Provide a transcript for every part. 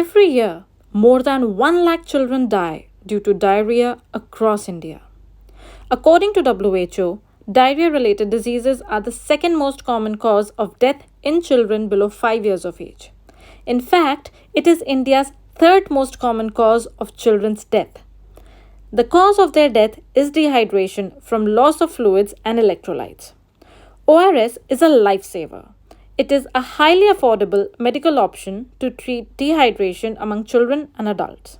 Every year, more than 1 lakh children die due to diarrhea across India. According to WHO, diarrhea related diseases are the second most common cause of death in children below 5 years of age. In fact, it is India's third most common cause of children's death. The cause of their death is dehydration from loss of fluids and electrolytes. ORS is a lifesaver. It is a highly affordable medical option to treat dehydration among children and adults.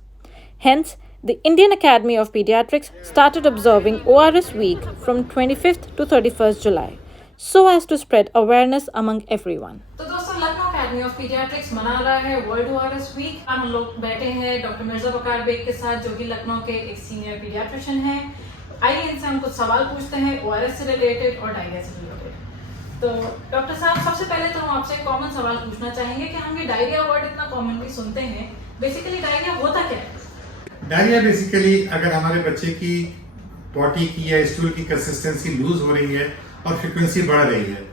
Hence, the Indian Academy of Pediatrics started observing ORS Week from 25th to 31st July so as to spread awareness among everyone. तो दोस्तों Lucknow academy of paediatrics मना रहा है world ORS week. हम लोग बैठे हैं doctor Mirza बकार bag के साथ, जो कि लखनऊ के एक सीनियर पीडियाट्रिशियन हैं। आइए इनसे हम कुछ सवाल पूछते हैं ओआरएस से रिलेटेड और डायरिया से रिलेटेड। तो डॉक्टर साहब, सबसे पहले तो हम आपसे एक कॉमन सवाल पूछना चाहेंगे कि हम ये डायरिया वर्ड इतना कॉमनली सुनते हैं, बेसिकली डायरिया होता क्या है? डायरिया बेसिकली अगर हमारे बच्चे की पॉटी की या स्टूल की कंसिस्टेंसी लूज हो रही है और फ्रीक्वेंसी बढ़ रही है,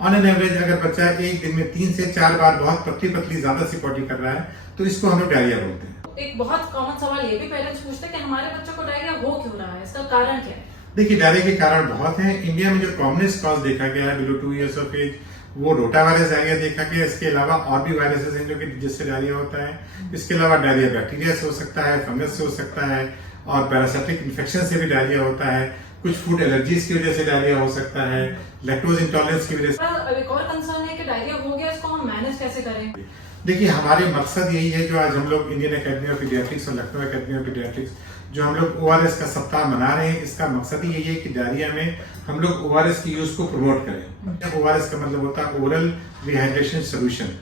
ऑन एन एवरेज अगर बच्चा एक दिन में 3 से 4 बार बहुत पतली पतली ज्यादा सी पॉटी कर रहा है तो इसको हम लोग डायरिया बोलते हैं। एक बहुत कॉमन सवाल ये भी पेरेंट्स पूछते हैं कि हमारे बच्चों को डायरिया हो क्यों रहा है, इसका कारण क्या है? देखिए, डायरिया के कारण बहुत हैं। इंडिया में जो कॉमनेस्ट कॉज देखा गया है बिलो 2 इयर्स ऑफ एज, वो रोटा वायरस डायरिया देखा गया। इसके अलावा और भी वायरसेस हैं जो कि जिससे डायरिया होता है। इसके अलावा डायरिया बैक्टीरिया से हो सकता है, फंगस से हो सकता है और पैरासाइटिक इन्फेक्शन से भी डायरिया होता है। कुछ फूड एलर्जीज की वजह से डायरिया हो सकता है, लैक्टोज इंटॉलरेंस की वजह से। एक और कंसर्न है कि डायरिया हो गया, इसको हम मैनेज कैसे करें? देखिए, हमारे मकसद यही है जो आज हम लोग इंडियन एकेडमी ऑफ पीडियाट्रिक्स और लखनऊ एकेडमी ऑफ पीडियाट्रिक्स जो हम लोग ओआरएस का सप्ताह मना रहे हैं, इसका मकसद ही यही है कि डायरिया में हम लोग ओआरएस की यूज को प्रमोट करें। ओआरएस का मतलब होता है ओरल रिहाइड्रेशन सोल्यूशन।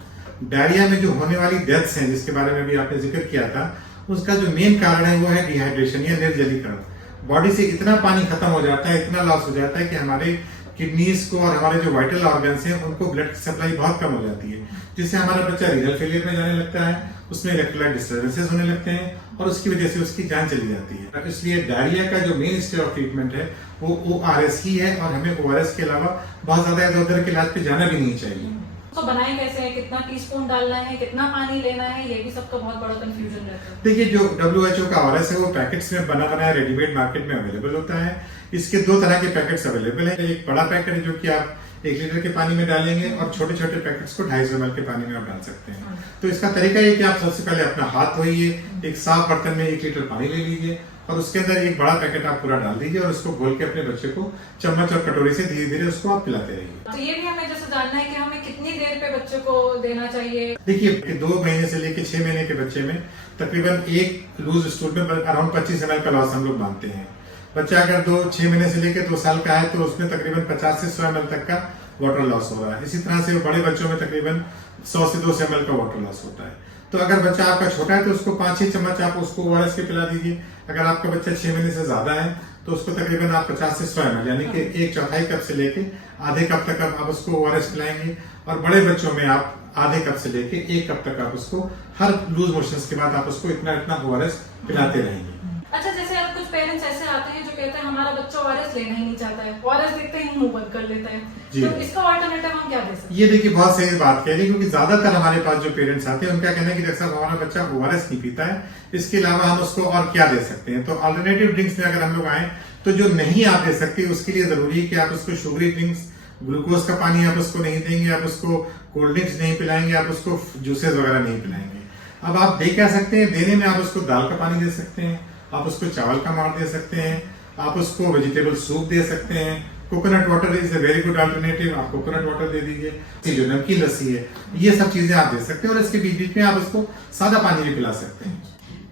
डायरिया में जो होने वाली डेथ्स हैं, जिसके बारे में भी आपने जिक्र किया था, उसका जो मेन कारण है वो है डिहाइड्रेशन या निर्जलीकरण। बॉडी से इतना पानी खत्म हो जाता है, इतना लॉस हो जाता है कि हमारे किडनीज को और हमारे जो वाइटल ऑर्गन्स हैं उनको ब्लड सप्लाई बहुत कम हो जाती है, जिससे हमारा बच्चा रीनल फेलियर में जाने लगता है, उसमें इलेक्ट्रोलाइट डिस्टर्बेंसेस होने लगते हैं और उसकी वजह से उसकी जान चली जाती है। इसलिए डायरिया का जो मेन स्टे ऑफ ट्रीटमेंट है वो ओआरएस ही है और हमें ओआरएस के अलावा बहुत ज्यादा इधर उधर के इलाज पे जाना भी नहीं चाहिए। तो बनाए कैसे है, कितना टीस्पून डालना है, कितना पानी लेना है, ये भी सबका बहुत बड़ा कंफ्यूजन रहता है। देखिए, जो WHO का ओआरएस है वो पैकेट्स में बना बनाया रेडीमेड मार्केट में अवेलेबल होता है। इसके 2 तरह के पैकेट्स अवेलेबल है। एक बड़ा पैकेट है जो कि आप 1 लीटर के पानी में डालेंगे और छोटे छोटे पैकेट्स को 250 ml के पानी में आप डाल सकते हैं। तो इसका तरीका ये कि आप सबसे पहले अपना हाथ धोइए, एक साफ बर्तन में 1 लीटर पानी ले लीजिए और उसके अंदर एक बड़ा पैकेट आप पूरा डाल दीजिए और उसको घोल के अपने बच्चे को चम्मच और कटोरी से धीरे धीरे उसको आप पिलाते रहिए। तो ये भी हमें जैसे जानना है कि हमें कितनी देर पे बच्चे को देना चाहिए? देखिए, 2 महीने से लेकर 6 महीने के बच्चे में तकरीबन एक लूज स्टूल में अराउंड 25 ml का लॉस हम लोग मानते हैं। बच्चा अगर 6 महीने से लेकर 2 साल का है तो उसमें तकरीबन 50 से 100 ml तक का वाटर लॉस हो रहा है। इसी तरह से बड़े बच्चों में तकरीबन 100 से 200 ml का वाटर लॉस होता है। तो अगर बच्चा आपका छोटा है तो उसको 5-6 चम्मच आप उसको ओआरएस के पिला दीजिए। अगर आपका बच्चा 6 महीने से ज्यादा है तो उसको तकरीबन आप 50 से 100 ml यानी कि 1/4 कप से लेके आधे कप तक आप उसको ओआरएस पिलाएंगे और बड़े बच्चों में आप आधे कप से लेके 1 कप तक आप उसको हर लूज मोशंस के बाद आप उसको इतना ओआरएस पिलाते रहेंगे। अच्छा, जैसे अब कुछ पेरेंट्स ऐसे आते हैं जो कहते हैं हमारा बच्चा ओआरएस लेना ही नहीं चाहता है, ओआरएस देखते ही मुंह बंद कर लेता है, तो इसका ऑल्टरनेटिव हम क्या दे सकते हैं? ये देखिए, बहुत सही बात कह रही है, क्योंकि ज्यादातर हमारे पास जो पेरेंट्स आते हैं उनका कहना है कि डॉक्टर साहब हमारा बच्चा ओआरएस नहीं पीता है, इसके अलावा हम उसको और क्या दे सकते हैं। तो अल्टरनेटिव ड्रिंक्स में अगर हम लोग आए तो जो नहीं आप दे सकते उसके लिए जरूरी है कि आप उसको शुगरी ड्रिंक्स, ग्लूकोज का पानी आप उसको नहीं देंगे, आप उसको कोल्ड ड्रिंक्स नहीं पिलाएंगे, आप उसको जूसेस वगैरह नहीं पिलाएंगे। अब आप दे क्या सकते हैं, देने में आप उसको दाल का पानी दे सकते हैं, आप उसको चावल का मार दे सकते हैं, आप उसको वेजिटेबल सूप दे सकते हैं। Coconut water is a very good alternative, आप कोकोनट वाटर दे दीजिए। जो नमकीन लस्सी है, ये सब चीजें आप दे सकते हैं और इसके बीच बीच में आप उसको सादा पानी भी पिला सकते हैं।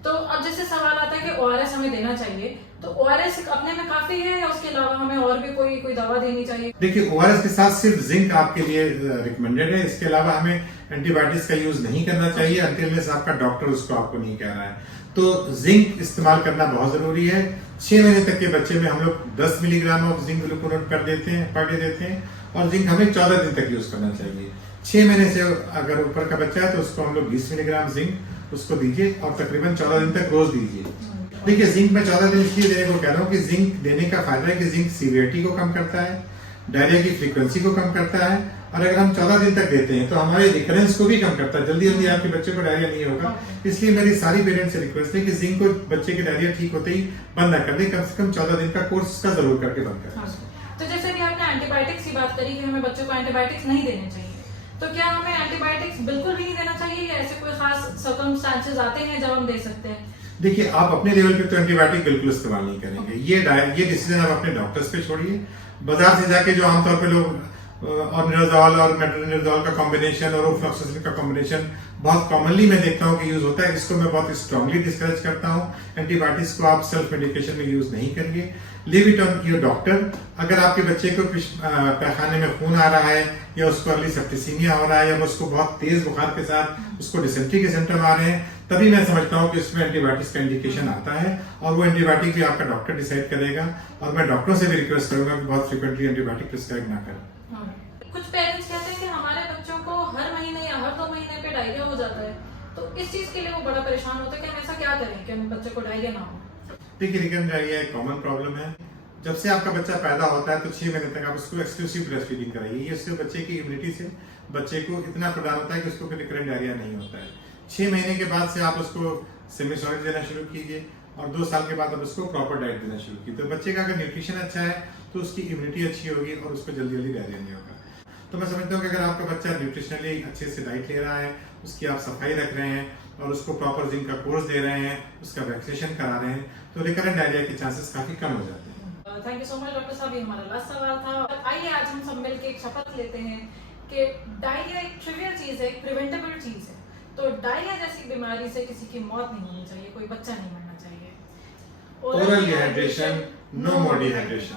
तो अब जैसे सवाल आता है कि ओआरएस हमें देना चाहिए, तो ओआरएस अपने में काफी है या उसके अलावा हमें और भी कोई दवा देनी चाहिए? देखिए, ओआरएस के साथ सिर्फ जिंक आपके लिए रिकमेंडेड है। इसके अलावा हमें एंटीबायोटिक्स का यूज नहीं करना चाहिए अंटिल आपका डॉक्टर उसको आपको नहीं कह रहा है। तो जिंक इस्तेमाल करना बहुत जरूरी है। 6 महीने तक के बच्चे में हम लोग 10 मिलीग्राम ऑफ जिंक ग्लूकोनेट कर देते हैं, पर डे देते हैं और जिंक हमें 14 दिन तक यूज करना चाहिए। 6 महीने से अगर ऊपर का बच्चा है तो उसको हम लोग 20 मिलीग्राम जिंक उसको दीजिए और तकरीबन 14 दिन तक रोज दीजिए। देखिए, जिंक में 14 दिन इसलिए देने को कह रहा हूँ कि जिंक देने का फायदा है कि जिंक सीवियरिटी को कम करता है, डायरिया की फ्रीक्वेंसी को कम करता है और अगर हम 14 दिन तक देते हैं तो हमारे रिकरेंस को भी कम करता है, जल्दी जल्दी आपके बच्चे को डायरिया नहीं होगा। इसलिए मेरी सारी पेरेंट्स से रिक्वेस्ट है कि जिंक को बच्चे के डायरिया ठीक होते ही बंद ना कर दें, कम से कम 14 दिन का कोर्स का जरूर करके बंद करें। तो जैसे कि आपने एंटीबायोटिक्स की बात करी कि हमें बच्चों को एंटीबायोटिक्स नहीं देने चाहिए, तो क्या हमें एंटीबायोटिक्स बिल्कुल भी नहीं देना चाहिए या ऐसे कोई खास सर्कमस्टांसेस आते हैं जब हम दे सकते हैं? देखिए, आप अपने लेवल पे तो एंटीबायोटिक बिल्कुल इस्तेमाल नहीं करेंगे, ये डिसीजन आप अपने डॉक्टर्स पे छोड़िए। बाजार से जाके जो आमतौर पे लोग ऑर्निडाजोल और मेट्रोनिडाजोल का कॉम्बिनेशन और फ्लॉक्सासिलिन का कॉम्बिनेशन बहुत कॉमनली मैं देखता हूँ कि यूज होता है, इसको मैं बहुत स्ट्रांगली डिस्करेज करता हूँ। एंटीबायोटिक्स को आप सेल्फ मेडिकेशन में यूज नहीं करिए, leave it on your doctor. अगर आपके बच्चे को पैखाने में खून आ रहा है या उसको अर्ली सेप्टिसीमिया हो रहा है या उसको बहुत तेज बुखार के साथ उसको डिसेंट्री के सिम्टम आ रहे हैं, तभी मैं समझता हूँ कि उसमें एंटीबायोटिक्स का इंडिकेशन आता है और वो एंटीबायोटिक भी आपका डॉक्टर डिसाइड करेगा। और मैं डॉक्टरों से भी रिक्वेस्ट करूंगा कि बहुत फ्रिक्वेंटली एंटीबायोटिक प्रिस्क्राइब ना करें। कुछ पेरेंट्स कहते हैं कि हमारे बच्चों को हर महीने या हर 2 महीने पे डायरिया हो जाता है, तो इस चीज के लिए वो बड़ा परेशान होता है कि हम ऐसा क्या करें कि हम बच्चे को डायरिया ना हो? देखिए, रिकरेंट डायरिया एक कॉमन प्रॉब्लम है। जब से आपका बच्चा पैदा होता है तो 6 महीने तक आप उसको एक्सक्लूसिव ब्रेस्ट फीडिंग कराइए। ये उससे बच्चे की इम्यूनिटी से बच्चे को इतना प्रदान होता है कि उसको फिर रिकरेंट डायरिया नहीं होता है। 6 महीने के बाद से आप उसको सेमी सॉलिड देना शुरू कीजिए और 2 साल के बाद आप उसको प्रॉपर डाइट देना शुरू कीजिए। तो बच्चे का अगर न्यूट्रिशन अच्छा है तो उसकी इम्यूनिटी अच्छी होगी और उसको जल्दी जल्दी डायरिया नहीं होगा। तो मैं समझता हूँ कि अगर आपका बच्चा न्यूट्रिशनली अच्छे से डाइट ले रहा है, उसकी आप सफाई रख रहे हैं और उसको प्रॉपर जिंक का कोर्स दे रहे हैं, उसका वैक्सीनेशन करा रहे हैं, तो रिकरेंट डायरिया के चांसेस काफी कम हो जाते हैं। Thank you so much doctor साहब, ये हमारा लास्ट सवाल था। और आइए आज हम सब मिलकर एक शपथ लेते हैं कि डायरिया एक ट्रिवियल चीज है, एक प्रिवेंटेबल चीज है। तो डायरिया जैसी बीमारी से किसी की मौत नहीं होनी चाहिए, कोई बच्चा नहीं मरना चाहिए। ओरल डिहाइड्रेशन, नो मोर डिहाइड्रेशन।